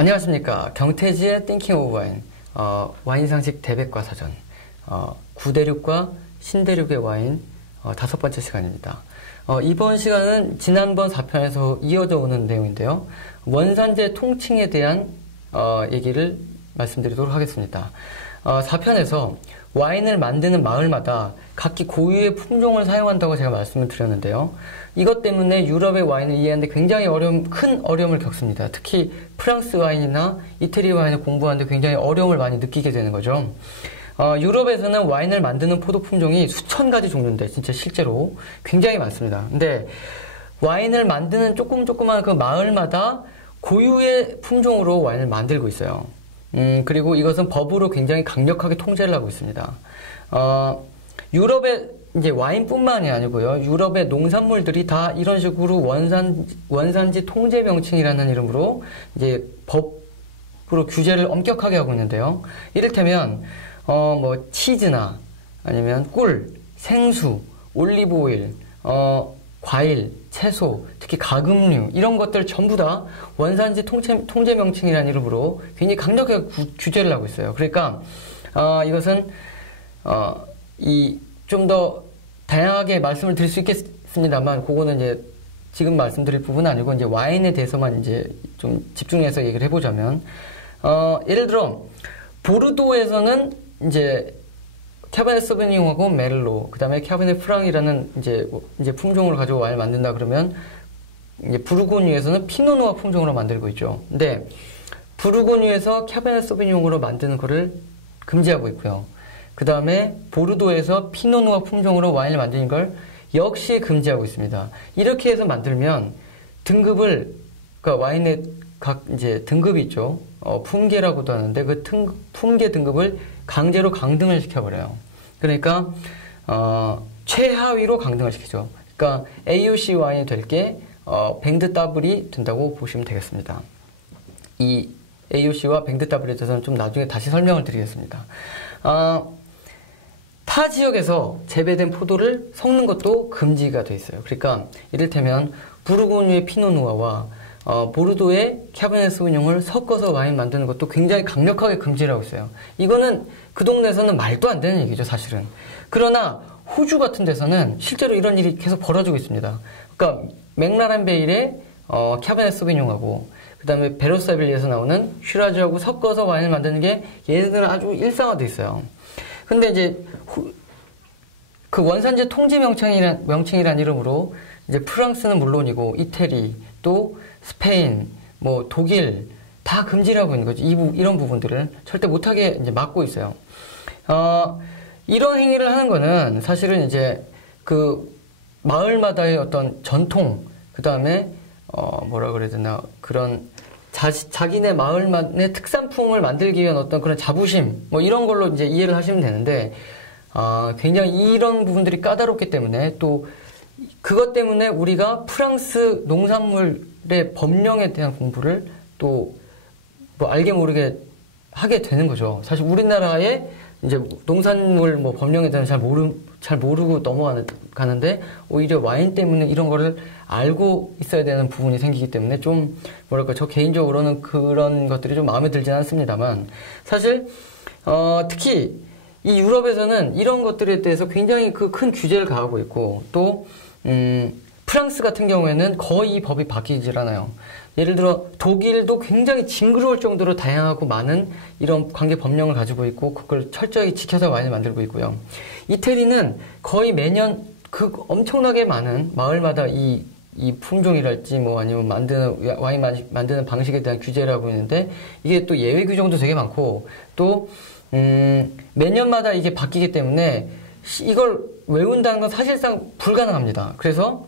안녕하십니까. 경태지의 Thinking of Wine, 와인 상식 대백과 사전, 구대륙과 신대륙의 와인 5번째 시간입니다. 이번 시간은 지난번 4편에서 이어져 오는 내용인데요. 원산지 통칭에 대한 얘기를 말씀드리도록 하겠습니다. 4편에서 와인을 만드는 마을마다 각기 고유의 품종을 사용한다고 제가 말씀을 드렸는데요. 이것 때문에 유럽의 와인을 이해하는데 굉장히 큰 어려움을 겪습니다. 특히 프랑스 와인이나 이태리 와인을 공부하는데 굉장히 어려움을 많이 느끼게 되는 거죠. 유럽에서는 와인을 만드는 포도 품종이 수천 가지 종류인데 진짜 실제로 굉장히 많습니다. 근데 와인을 만드는 조그만 그 마을마다 고유의 품종으로 와인을 만들고 있어요. 그리고 이것은 법으로 굉장히 강력하게 통제를 하고 있습니다. 유럽의 이제 와인뿐만이 아니고요. 유럽의 농산물들이 다 이런 식으로 원산지 통제 명칭이라는 이름으로 이제 법으로 규제를 엄격하게 하고 있는데요. 이를테면 뭐 치즈나 아니면 꿀, 생수, 올리브 오일, 과일, 채소, 특히 가금류 이런 것들 전부 다 원산지 통제 명칭이라는 이름으로 굉장히 강력하게 규제를 하고 있어요. 그러니까 이것은 좀 더 다양하게 말씀을 드릴 수 있겠습니다만 그거는 이제 지금 말씀드릴 부분은 아니고 이제 와인에 대해서만 이제 좀 집중해서 얘기를 해보자면 예를 들어 보르도에서는 이제 캐베네 소비뇽하고 메를로, 그 다음에 캐베네 프랑이라는 이제 품종을 가지고 와인을 만든다 그러면 이제 부르고뉴에서는 피노누아 품종으로 만들고 있죠. 근데 부르고뉴에서 캐베네 소비뇽으로 만드는 거를 금지하고 있고요. 그 다음에 보르도에서 피노누아 품종으로 와인을 만드는 걸 역시 금지하고 있습니다. 이렇게 해서 만들면 등급을, 그러니까 와인의 각 이제 등급이 있죠. 품계라고도 하는데 그 품계 등급을 강제로 강등을 시켜버려요. 그러니까 최하위로 강등을 시키죠. 그러니까 AOC 와인이 될 게 뱅드 따블이 된다고 보시면 되겠습니다. 이 AOC와 뱅드 따블에 대해서는 좀 나중에 다시 설명을 드리겠습니다. 타 지역에서 재배된 포도를 섞는 것도 금지가 돼 있어요. 그러니까 이를테면 부르고뉴의 피노누아와 보르도의 캐베네 소비뇽을 섞어서 와인 만드는 것도 굉장히 강력하게 금지를 하고 있어요. 이거는 그 동네에서는 말도 안 되는 얘기죠, 사실은. 그러나 호주 같은 데서는 실제로 이런 일이 계속 벌어지고 있습니다. 그러니까 맥라렌 베일의 캐베네 소비뇽하고 그 다음에 베로사빌리에서 나오는 슈라즈하고 섞어서 와인을 만드는 게 얘네들은 아주 일상화돼 있어요. 근데 이제 그 원산지 통제 명칭이란 이름으로 이제 프랑스는 물론이고 이태리 또 스페인, 뭐 독일 다 금지를 하고 있는 거죠. 이런 부분들을 절대 못하게 이제 막고 있어요. 이런 행위를 하는 거는 사실은 이제 그 마을마다의 어떤 전통, 그 다음에 뭐라 그래야 되나, 그런 자기네 마을만의 특산품을 만들기 위한 어떤 그런 자부심, 뭐 이런 걸로 이제 이해를 하시면 되는데, 굉장히 이런 부분들이 까다롭기 때문에 또 그것 때문에 우리가 프랑스 농산물의 법령에 대한 공부를 또 뭐 알게 모르게 하게 되는 거죠. 사실 우리나라의 이제 농산물 뭐 법령에 대해서 잘 모르고 넘어가는데 오히려 와인 때문에 이런 거를 알고 있어야 되는 부분이 생기기 때문에 좀 뭐랄까 저 개인적으로는 그런 것들이 좀 마음에 들지는 않습니다만 사실 특히 이 유럽에서는 이런 것들에 대해서 굉장히 그 큰 규제를 가하고 있고 또 프랑스 같은 경우에는 거의 이 법이 바뀌질 않아요. 예를 들어 독일도 굉장히 징그러울 정도로 다양하고 많은 이런 관계 법령을 가지고 있고 그걸 철저히 지켜서 와인을 만들고 있고요. 이태리는 거의 매년 그 엄청나게 많은 마을마다 이 품종이랄지 뭐 아니면 와인 만드는 방식에 대한 규제를 하고 있는데 이게 또 예외 규정도 되게 많고 또 매년마다 이게 바뀌기 때문에 이걸 외운다는 건 사실상 불가능합니다. 그래서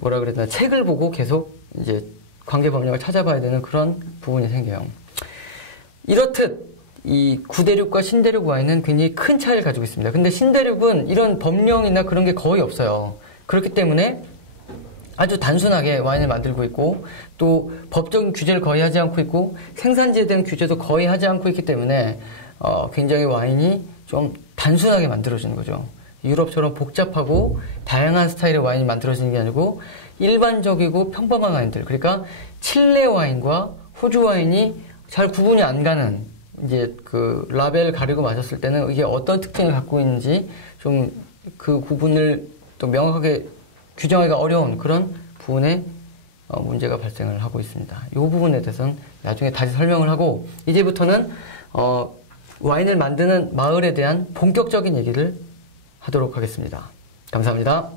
뭐라 그래야 되나, 책을 보고 계속 이제 관계 법령을 찾아봐야 되는 그런 부분이 생겨요. 이렇듯 이 구대륙과 신대륙 와인은 굉장히 큰 차이를 가지고 있습니다. 근데 신대륙은 이런 법령이나 그런 게 거의 없어요. 그렇기 때문에 아주 단순하게 와인을 만들고 있고 또 법적인 규제를 거의 하지 않고 있고 생산지에 대한 규제도 거의 하지 않고 있기 때문에 굉장히 와인이 좀 단순하게 만들어지는 거죠. 유럽처럼 복잡하고 다양한 스타일의 와인이 만들어지는 게 아니고 일반적이고 평범한 와인들, 그러니까 칠레 와인과 호주 와인이 잘 구분이 안 가는 이제 그 라벨 가리고 마셨을 때는 이게 어떤 특징을 갖고 있는지 좀 그 구분을 또 명확하게 규정하기가 어려운 그런 부분에 문제가 발생을 하고 있습니다. 이 부분에 대해서는 나중에 다시 설명을 하고 이제부터는 와인을 만드는 마을에 대한 본격적인 얘기를 하도록 하겠습니다. 감사합니다.